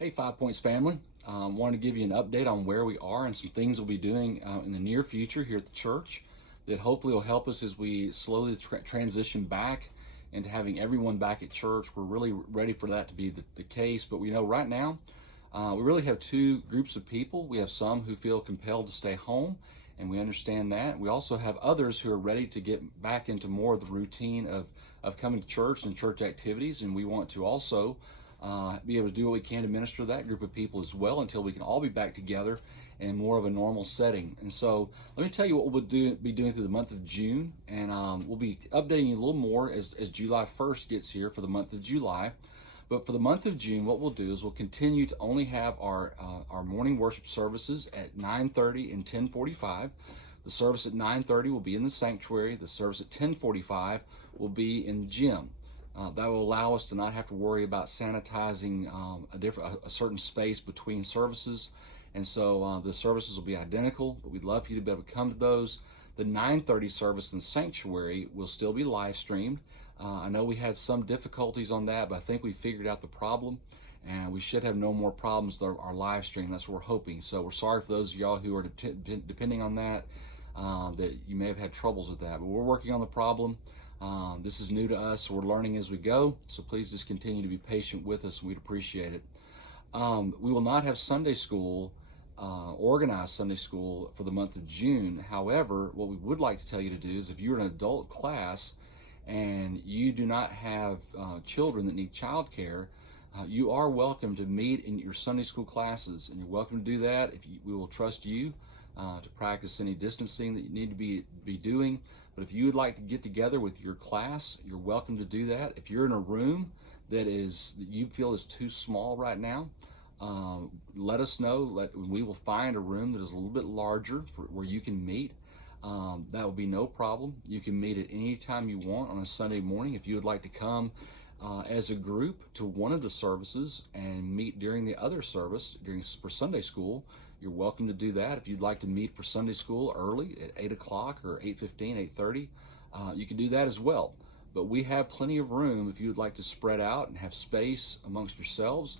Hey, 5 Points family. Wanted to give you an update on where we are and some things we'll be doing in the near future here at the church that hopefully will help us as we slowly transition back into having everyone back at church. We're really ready for that to be the case, but we know right now we really have two groups of people. We have some who feel compelled to stay home, and we understand that. We also have others who are ready to get back into more of the routine of coming to church and church activities, and we want to also be able to do what we can to minister to that group of people as well until we can all be back together in more of a normal setting. And so let me tell you what we'll be doing through the month of June, and we'll be updating you a little more as July 1st gets here for the month of July. But for the month of June, what we'll do is we'll continue to only have our morning worship services at 9:30 and 10:45. The service at 9:30 will be in the sanctuary. The service at 10:45 will be in the gym. That will allow us to not have to worry about sanitizing a certain space between services. And so the services will be identical, but we'd love for you to be able to come to those. The 9:30 service in the sanctuary will still be live streamed. I know we had some difficulties on that, but I think we figured out the problem, and we should have no more problems with our live stream. That's what we're hoping. So we're sorry for those of y'all who are depending on that, that you may have had troubles with that, but we're working on the problem. This is new to us, so we're learning as we go, so please just continue to be patient with us, and we'd appreciate it. We will not have Sunday school, organized Sunday school for the month of June. However, what we would like to tell you to do is if you're an adult class and you do not have children that need child care, you are welcome to meet in your Sunday school classes, and you're welcome to do that. We will trust you to practice any distancing that you need to be doing. But if you would like to get together with your class, you're welcome to do that. If you're in a room that you feel is too small right now, let us know. We will find a room that is a little bit larger where you can meet. That will be no problem. You can meet at any time you want on a Sunday morning. If you would like to come as a group to one of the services and meet during the other service for Sunday school, you're welcome to do that. If you'd like to meet for Sunday school early at 8 o'clock or 8:15, 8:30, you can do that as well. But we have plenty of room if you would like to spread out and have space amongst yourselves.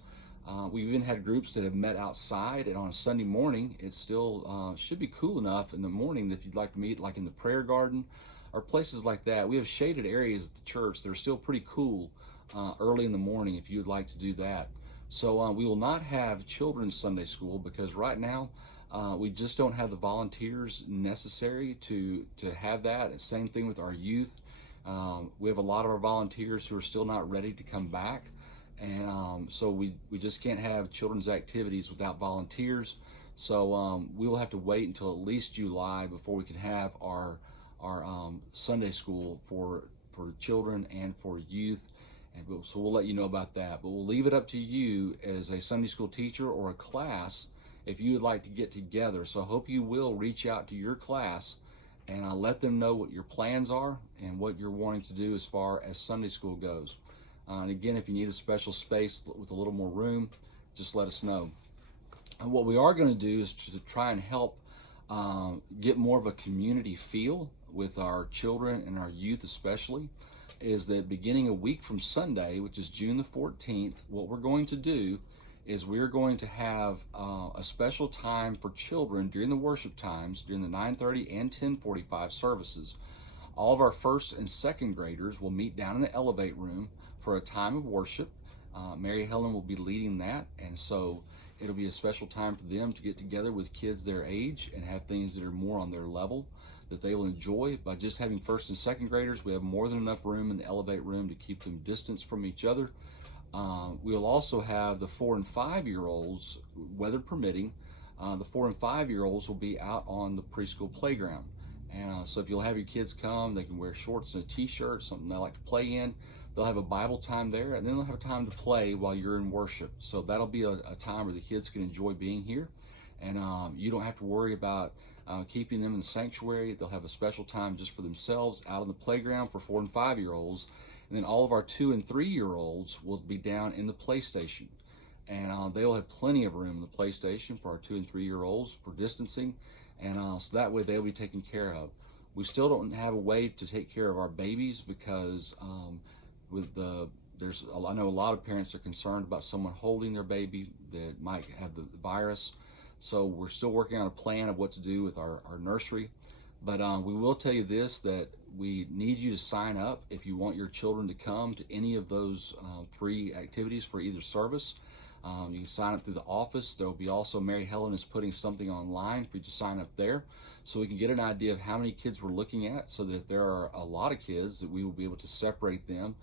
We've even had groups that have met outside, and on a Sunday morning, it still should be cool enough in the morning that if you'd like to meet like in the prayer garden or places like that. We have shaded areas at the church that are still pretty cool early in the morning if you'd like to do that. So we will not have children's Sunday school because right now we just don't have the volunteers necessary to have that. Same thing with our youth. We have a lot of our volunteers who are still not ready to come back. And so we just can't have children's activities without volunteers. So we will have to wait until at least July before we can have our Sunday school for children and for youth. So we'll let you know about that. But we'll leave it up to you as a Sunday school teacher or a class if you would like to get together. So I hope you will reach out to your class and let them know what your plans are and what you're wanting to do as far as Sunday school goes. And again, if you need a special space with a little more room, just let us know. And what we are going to do is to try and help get more of a community feel with our children and our youth especially, is that beginning a week from Sunday, which is June the 14th, what we're going to do is we're going to have a special time for children during the worship times, during the 9:30 and 10:45 services. All of our first and second graders will meet down in the Elevate room for a time of worship. Mary Helen will be leading that, and so it'll be a special time for them to get together with kids their age and have things that are more on their level that they will enjoy. By just having first and second graders, we have more than enough room in the Elevate room to keep them distanced from each other. We'll also have the 4 and 5-year-olds, weather permitting. The 4 and 5-year-olds will be out on the preschool playground. And so if you'll have your kids come, they can wear shorts and a t-shirt, something they like to play in. They'll have a Bible time there, and then they'll have time to play while you're in worship. So that'll be a time where the kids can enjoy being here. And you don't have to worry about keeping them in the sanctuary. They'll have a special time just for themselves out on the playground for 4 and 5-year-olds. And then all of our 2 and 3-year-olds will be down in the PlayStation. And they will have plenty of room in the PlayStation for our 2 and 3-year-olds for distancing. And so that way they'll be taken care of. We still don't have a way to take care of our babies because with the I know a lot of parents are concerned about someone holding their baby that might have the virus. So we're still working on a plan of what to do with our nursery. But we will tell you this, that we need you to sign up if you want your children to come to any of those 3 activities for either service. You can sign up through the office. There will be also, Mary Helen is putting something online for you to sign up there, so we can get an idea of how many kids we're looking at, so that if there are a lot of kids, that we will be able to separate them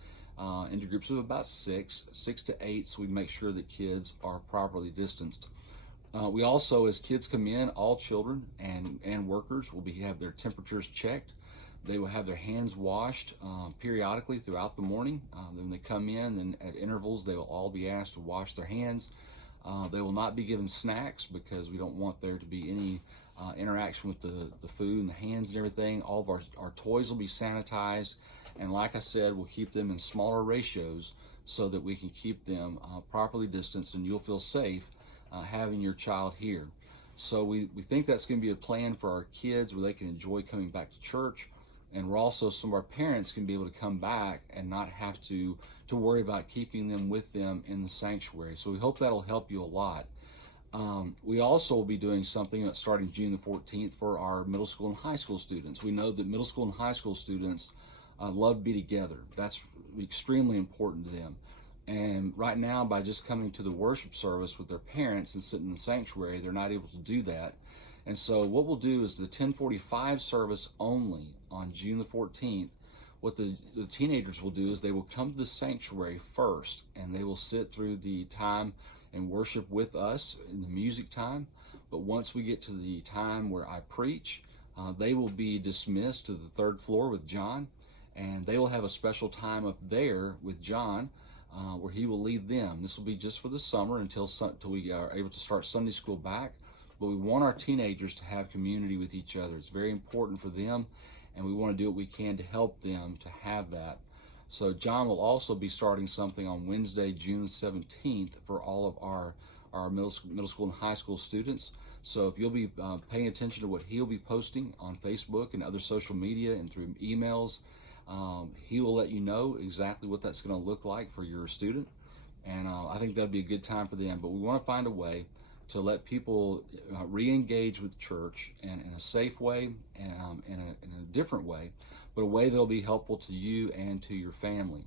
into groups of about 6 to 8, so we make sure that kids are properly distanced. We also, as kids come in, all children and workers will have their temperatures checked. They will have their hands washed periodically throughout the morning. When they come in, and at intervals, they will all be asked to wash their hands. They will not be given snacks, because we don't want there to be any interaction with the food and the hands and everything. All of our toys will be sanitized. And like I said, we'll keep them in smaller ratios so that we can keep them properly distanced, and you'll feel safe having your child here. So we think that's going to be a plan for our kids, where they can enjoy coming back to church. And we're also, some of our parents can be able to come back and not have to worry about keeping them with them in the sanctuary. So we hope that'll help you a lot. We also will be doing something starting June the 14th for our middle school and high school students. We know that middle school and high school students love to be together. That's extremely important to them. And right now, by just coming to the worship service with their parents and sitting in the sanctuary, they're not able to do that. And so what we'll do is the 10:45 service only on June the 14th. What the teenagers will do is they will come to the sanctuary first, and they will sit through the time and worship with us in the music time. But once we get to the time where I preach, they will be dismissed to the 3rd floor with John, and they will have a special time up there with John, where he will lead them. This will be just for the summer until we are able to start Sunday school back. But we want our teenagers to have community with each other. It's very important for them, and we want to do what we can to help them to have that. So John will also be starting something on Wednesday, June 17th, for all of our middle school and high school students. So if you'll be paying attention to what he'll be posting on Facebook and other social media and through emails, he will let you know exactly what that's going to look like for your student. And I think that'd be a good time for them. But we want to find a way to let people re-engage with church in a safe way, and in a different way, but a way that'll be helpful to you and to your family.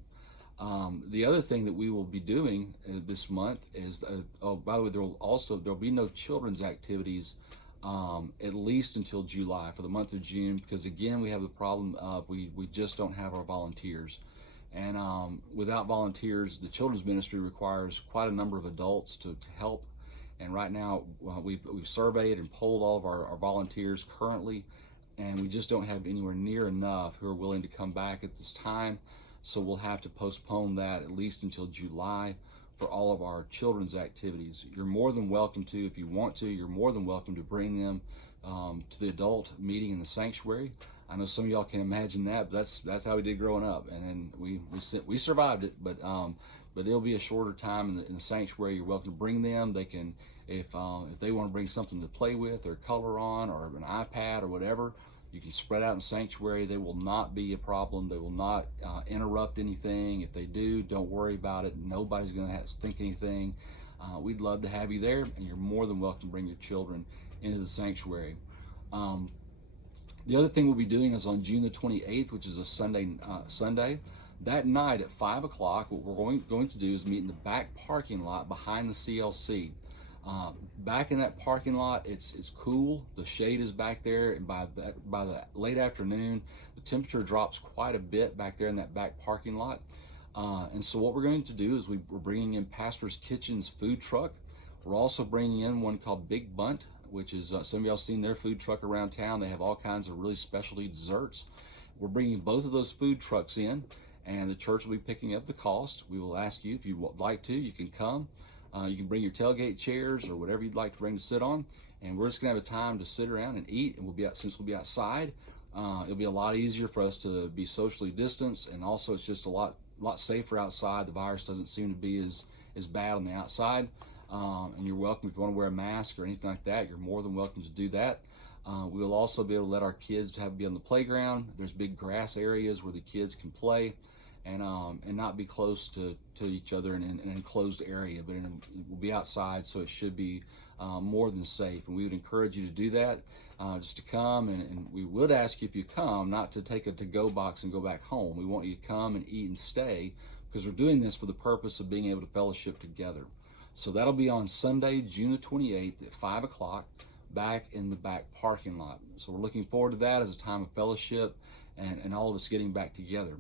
The other thing that we will be doing this month is, oh, by the way, there'll be no children's activities at least until July, for the month of June, because again, we have the problem of we just don't have our volunteers. And without volunteers, the children's ministry requires quite a number of adults to help. And right now, we've surveyed and polled all of our volunteers currently, and we just don't have anywhere near enough who are willing to come back at this time. So we'll have to postpone that at least until July for all of our children's activities. You're more than welcome to, if you want to, you're more than welcome to bring them to the adult meeting in the sanctuary. I know some of y'all can imagine that, but that's how we did growing up, and then we survived it. But it'll be a shorter time in the sanctuary. You're welcome to bring them. They can, if they want to bring something to play with or color on, or an iPad or whatever, you can spread out in the sanctuary. They will not be a problem. They will not interrupt anything. If they do, don't worry about it. Nobody's going to have to think anything. We'd love to have you there, and you're more than welcome to bring your children into the sanctuary. The other thing we'll be doing is on June the 28th, which is a Sunday. That night at 5 o'clock, what we're going to do is meet in the back parking lot behind the CLC. Back in that parking lot, it's cool. The shade is back there, and by the late afternoon, the temperature drops quite a bit back there in that back parking lot. And so what we're going to do is we're bringing in Pastor's Kitchen's food truck. We're also bringing in one called Big Bunt, which is, some of y'all seen their food truck around town. They have all kinds of really specialty desserts. We're bringing both of those food trucks in, and the church will be picking up the cost. We will ask you, if you would like to, you can come. You can bring your tailgate chairs or whatever you'd like to bring to sit on, and we're just gonna have a time to sit around and eat. And since we'll be outside, it'll be a lot easier for us to be socially distanced, and also it's just a lot safer outside. The virus doesn't seem to be as bad on the outside. And you're welcome, if you want to wear a mask or anything like that, you're more than welcome to do that. We will also be able to let our kids be on the playground. There's big grass areas where the kids can play. and not be close to each other in an enclosed area, but we'll be outside, so it should be more than safe. And we would encourage you to do that, just to come, and we would ask you, if you come, not to take a to-go box and go back home. We want you to come and eat and stay, because we're doing this for the purpose of being able to fellowship together. So that'll be on Sunday, June the 28th at 5 o'clock, back in the back parking lot. So we're looking forward to that as a time of fellowship and all of us getting back together.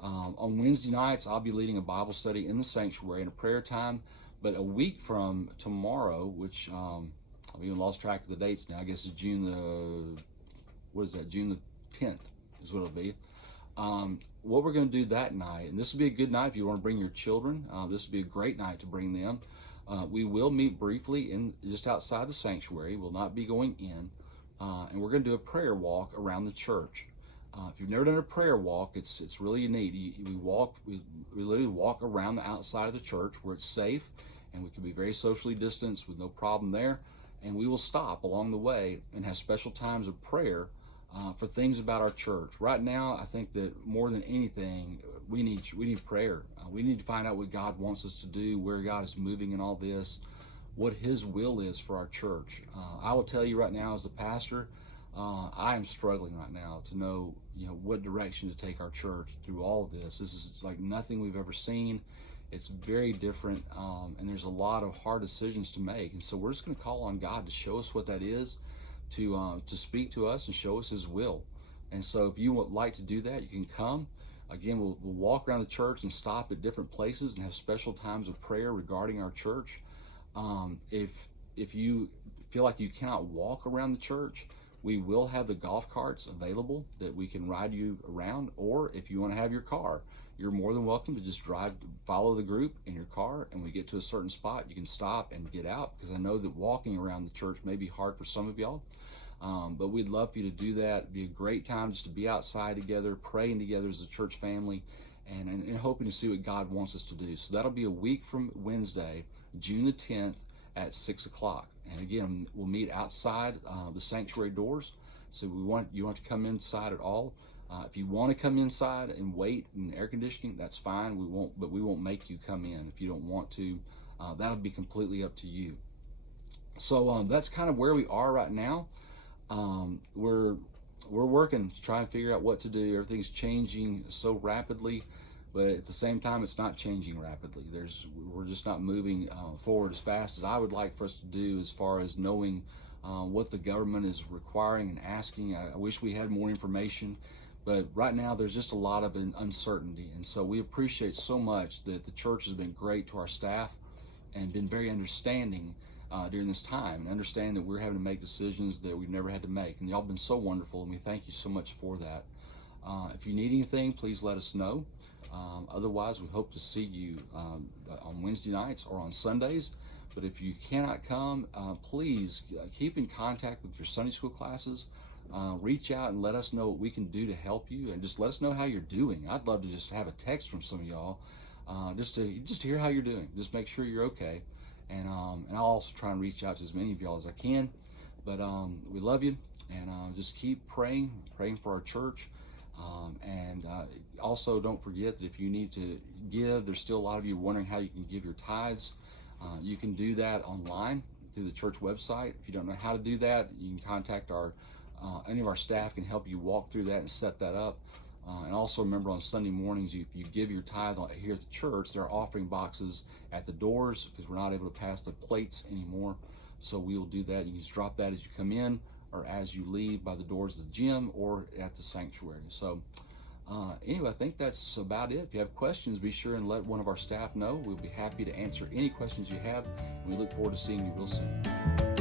On Wednesday nights, I'll be leading a Bible study in the sanctuary and a prayer time. But a week from tomorrow, which I've even lost track of the dates now, I guess it's June the 10th is what it'll be. What we're going to do that night, and this will be a good night if you want to bring your children. This will be a great night to bring them. We will meet briefly just outside the sanctuary. We'll not be going in, and we're going to do a prayer walk around the church. If you've never done a prayer walk, it's really neat. We literally walk around the outside of the church where it's safe, and we can be very socially distanced with no problem there. And we will stop along the way and have special times of prayer for things about our church. Right now, I think that more than anything, we need prayer. We need to find out what God wants us to do, where God is moving in all this, what His will is for our church. I will tell you right now, as the pastor, I am struggling right now to know, what direction to take our church through all of this. This is like nothing we've ever seen. It's very different, and there's a lot of hard decisions to make. And so we're just going to call on God to show us what that is, to speak to us and show us His will. And so if you would like to do that, you can come. Again, we'll walk around the church and stop at different places and have special times of prayer regarding our church. If you feel like you cannot walk around the church, we will have the golf carts available that we can ride you around. Or if you want to have your car, you're more than welcome to just follow the group in your car, and we get to a certain spot, you can stop and get out, because I know that walking around the church may be hard for some of y'all. But we'd love for you to do that. It'd be a great time just to be outside together, praying together as a church family, and hoping to see what God wants us to do. So that'll be a week from Wednesday, June the 10th at 6 o'clock. And again, we'll meet outside the sanctuary doors. So you want to come inside at all. If you want to come inside and wait in air conditioning, that's fine. We won't make you come in if you don't want to. That'll be completely up to you. So that's kind of where we are right now. We're working to try and figure out what to do. Everything's changing so rapidly, but at the same time, it's not changing rapidly. We're just not moving forward as fast as I would like for us to do, as far as knowing what the government is requiring and asking. I wish we had more information, but right now there's just a lot of uncertainty. And so we appreciate so much that the church has been great to our staff and been very understanding during this time, and understand that we're having to make decisions that we've never had to make. And y'all been so wonderful, and we thank you so much for that. If you need anything, please let us know. Otherwise, we hope to see you on Wednesday nights or on Sundays. But if you cannot come, please keep in contact with your Sunday school classes. Reach out and let us know what we can do to help you, and just let us know how you're doing. I'd love to just have a text from some of y'all, just to hear how you're doing. Just make sure you're okay. And I'll also try and reach out to as many of y'all as I can. But we love you, and just keep praying for our church. And also don't forget that if you need to give, there's still a lot of you wondering how you can give your tithes. You can do that online through the church website. If you don't know how to do that, you can contact any of our staff can help you walk through that and set that up. And also remember, on Sunday mornings, if you give your tithe here at the church, there are offering boxes at the doors, because we're not able to pass the plates anymore. So we will do that. You can just drop that as you come in, or as you leave by the doors of the gym, or at the sanctuary. So anyway, I think that's about it. If you have questions, be sure and let one of our staff know. We'll be happy to answer any questions you have, and we look forward to seeing you real soon.